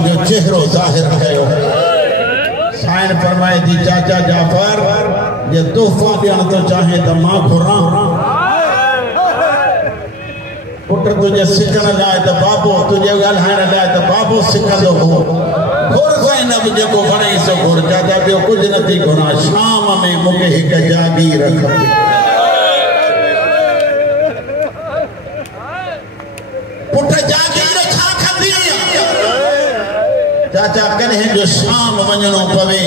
पंहिंजो चेहरो ज़ाहिर कयो। साईं फरमाए थी चाचा जाफर जे तोहफ़ो ॾियण थो चाहे त मां घुरां। पुट तुझे सिखण लाइ त बाबो, तुझे ॻाल्हाइण लाइ त बाबो सिखंदो हो। घुर ज़ैनब जेको घणई सो घुर। चाचा ॿियो कुझु नथी घुरां, शाम में मूंखे हिकु जागीर खपे। पुट जागीर छा खपी? चाचा कॾहिं जो शाम वञणो पवे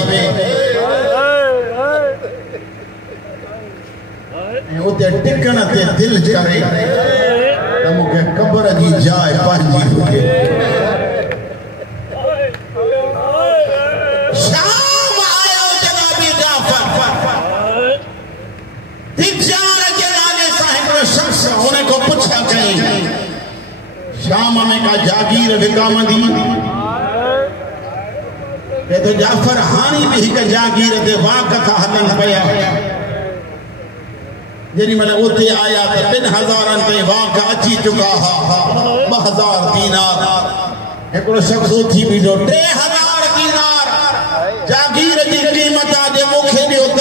उते टिकण ते दिल करे त मूंखे क़ब्र जी जाइ पंहिंजी हुजे। शाम आयो जनाबी जाफर दिलजार जे नाले सां हिकिड़ो शख़्स हुन खां पुछा कई शाम में का जागीर विकामंदी? तो जाफर हानी भी हिक जागीर ते वाक था हलन पिया। जेॾी महिल उते आया त 2000 ते वाक अची चुका हा। 2000 दीनार हिकिड़ो शख़्स उथी बीठो। 3000 दीनार जागीर जी क़ीमत जे मूंखे ॾियो त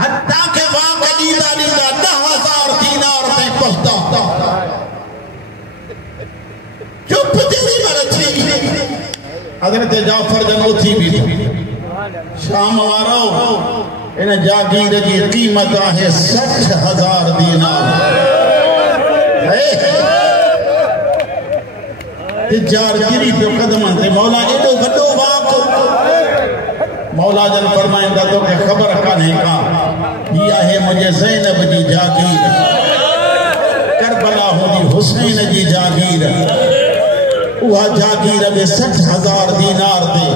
हत्ता के वाक ॾींदा ॾींदा 10000 दीनार ते पहुता। चुप तेरी मर थी। हज़रत जाफर जन उथी बीठो। शाम वारो इन जागीर जी क़ीमत है 60,000 दीनार। तिजार गिरी पियो कदमनि ते। मौला एॾो वॾो वाक। मौला जन फरमाईंदा तोखे ख़बर कान्हे का हीअ आहे मुंहिंजे ज़ैनब जी जागीर। करबला हूंदी हुसैन जी जागीर। उहा जागीर बि 60,000 दीनार ते।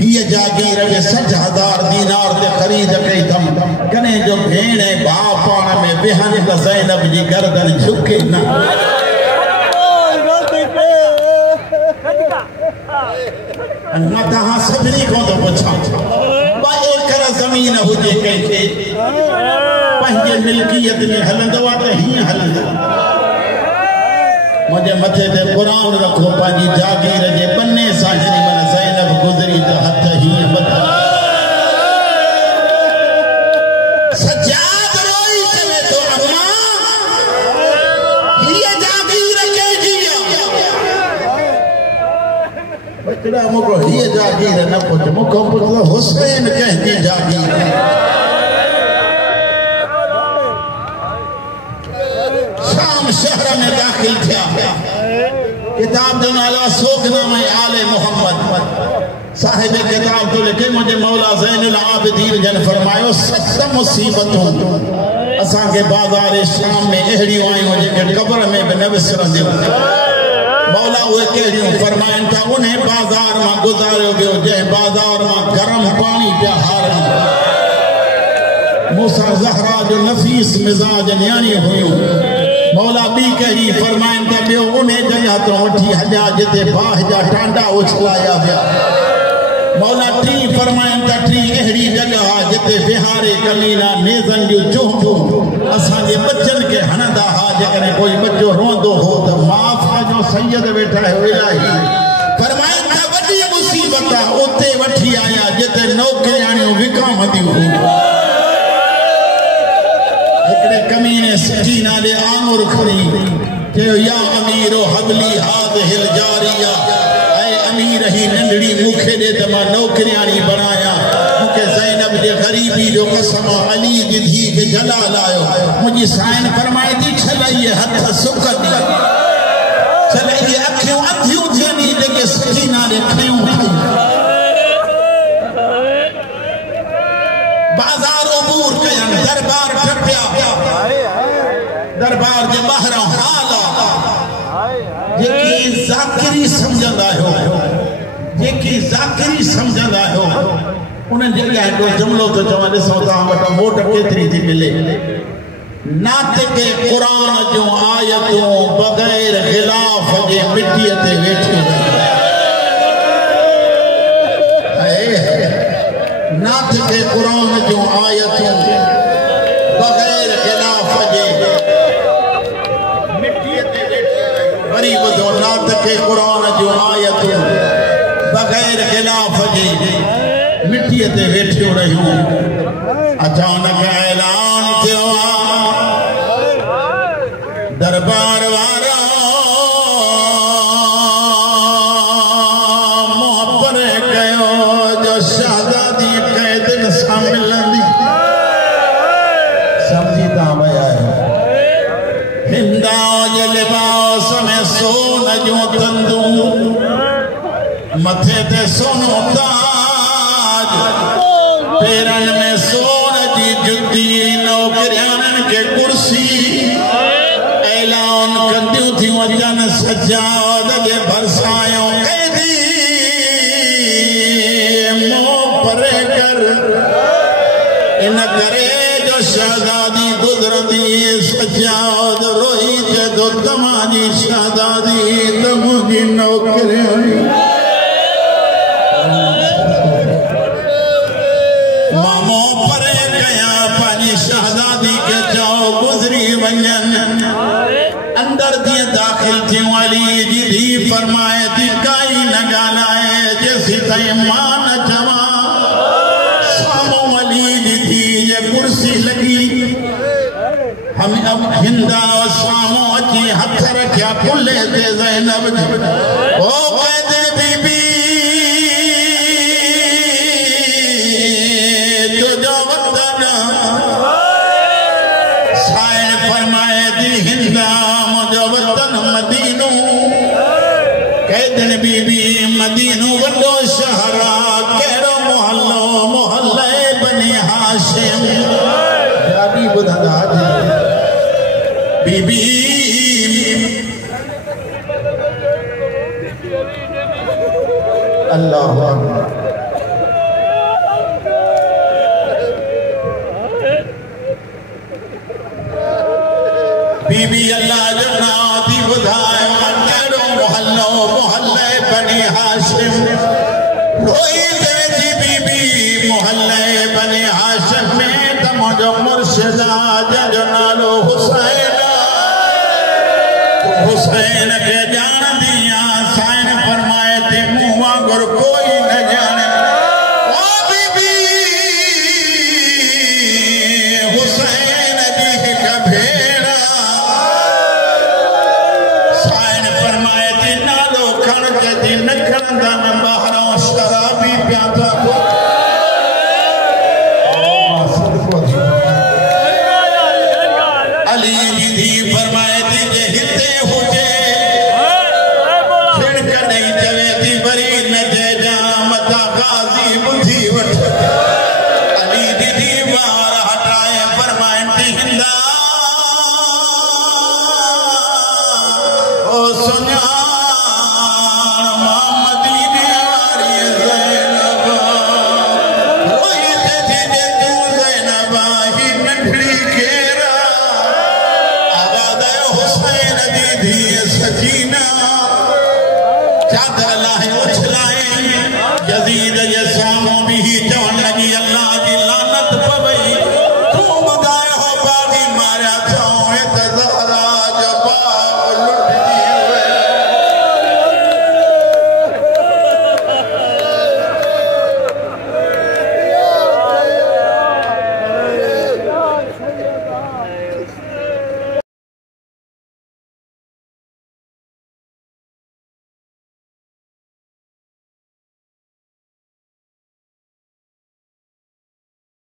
हीअ जागीर बि 60,000 दीनार ते ख़रीद कई अथम। कॾहिं जो भेण ऐं भाउ पाण में वेहनि त ज़ैनब जी गर्दन झुके न। मां तव्हां सभिनी खां थो पुछां 2 एकड़ ज़मीन हुजे कंहिंखे पंहिंजे मिल्कियत में हलंदो आहे त हीअं हलंदो? मुझे मथे ते कुरान रखो पंहिंजी जागीर जे बन्ने सां। जेॾी महिल ज़ैनब गुज़री त हथ हीअं मथा। सजाद रोई चवे थो अम्मा हीअ जागीर कंहिंजी आहे? बचड़ा मूंखां हीअ जागीर न पुछ, मूंखां पुछ हुसैन कंहिंजी जागीर। शाम शहर में दाखिल थिया। किताब जो नाला सोगनामे आले मोहम्मद। साहिब किताब तो लिखे मुझे मौला ज़ैनुल आबिदीन जन फरमायो 7 मुसीबतूं असांखे बाज़ार शाम में अहिड़ियूं आयूं जेके क़ब्र में बि न विसरंदियूं। मौला उहे कहिड़ियूं फरमाइनि था? उन बाज़ार मां गुज़ारियो वियो जंहिं बाज़ार मां गरम पाणी पिया हारनि। मूसा ज़हरा जो नफ़ीस मिज़ाज न्याणी हुयूं। मौला बी कहिड़ी फरमाइनि था? ॿियो उन जॻह तो वठी हलिया जिते बाहि जा टांडा उछलाया विया। मौला 3 फरमाइनि था 3 अहिड़ी जॻह आहे जिते बिहारे कमीना नेज़नि जूं चुहूं असांजे बचनि खे हणंदा हुआ। जेकॾहिं कोई बच्चो रोंदो हो त माफ़ कजो सैयद वेठा आहियो इलाही। फरमाइनि था वॾी मुसीबत आहे उते वठी आया जिते नौकरियाणियूं विकामंदियूं हुयूं। हिकिड़े कमीने सिटी नाले आमुर खणी चयो या अमीरो हबली हाज़िहिल जारिया। ऐं अमीर ही नंढड़ी मूंखे ॾे त मां नौकरियाणी बणाया। मूंखे ज़ैनब जे ग़रीबी जो कसम अली जी धीउ खे जलाल आयो। मुंहिंजी साईं फरमाए थी छल इहे हथ सुकंदी, छल इहे अखियूं अंधियूं थियनि जेके सिटी नाले खयूं खयूं। बाज़ार अबूर कयनि, दरबार टपिया। दरबार जे ॿाहिरां हाल जेकी ज़ाकिरी सम्झंदा आहियो, जेकी ज़ाकिरी सम्झंदा आहियो उन जॻह हिकिड़ो जुमिलो थो चवां। ॾिसो तव्हां वटि मोट केतिरी थी मिले। नातिक़े क़ुरान जूं आयतूं बग़ैर ग़िलाफ़ जे मिटीअ ते वेठियूं। नातिक़े क़ुरान जूं आयतूं बग़ैर ग़िलाफ़ जे मिटीअ ते वेठियूं। वरी ॿुधो नातिक़े के कुरान जो आयतूं बगैर खिलाफ जी मिट्टी ते वेठियो रहियूं अचानक ऐलान थियो दरबार वारा मोहब्बत कयो जो शहजादी कैद सां मिलंदी समझी ता भया हिंदा जे लिबास में सोन जो तंदू मथे ते सोनो ताज पेरन में सोन जी जुती नौकरियान के कुर्सी ऐलान कंदियूं थी वजन सजाद के भरसायो कैदी मोह परे कर इन करे जो शहजादी गुजरदी सजाद रोई जो तमाजी शहजादी तमुजी नौकरियां मामो परे गया पानी शहजादी के जाओ गुजरी वंजन अंदर दिए दाखिल थी वाली जी धी फरमाए थी काई न गालाए जैसी तय मान जमा सामो वाली जी थी ये कुर्सी लगी हम अब हिंदा और सामो अची हथ रखा फुले ते ज़ैनब ओ कहते बीबी तुझो वतन साइल फरमाए थी हिंदा मुझो वतन मदीनो कहते बीबी मदीनो वडो शहरा केड़ो मोहल्लो मोहल्ले बनी हाशिम दादी बुधा बीबी अल्लाह बीबी अल्लाह जना दी बुधाए केड़ो मोहल्लो मोहल्ले बनी हाशिम रोई जी बीबी मोहल्ले बनी हाशिम में तमो मुर्शिदा जो नालो हुसैन हुसैन के जान दिया साइन फरमाए थे मुआ गुर कोई न जाने ओ बीबी हुसैन दी भेड़ा साइन फरमाए थे नालो खण के दी न खणंदा न बाहरों शराबी प्या था